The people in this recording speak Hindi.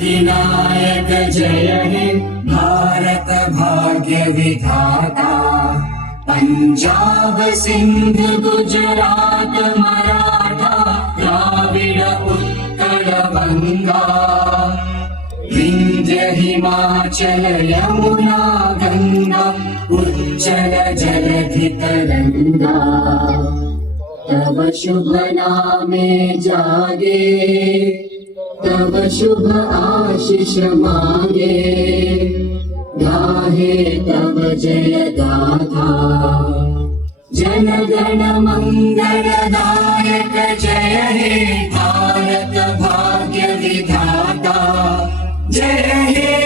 विनायक जय हे भारत भाग्य विधाता। पंजाब सिंध गुजरात मराठा द्राविड उत्कल बंगा। विंध्य हिमाचल यमुना गंगा उच्चल जलधि तरंगा। तव शुभ नामे जागे तव शुभ आशीष मांगे। गाहे तव जय गाथा जन गण मंगलदायक जय हे भारत भाग्य विधाता। जय हे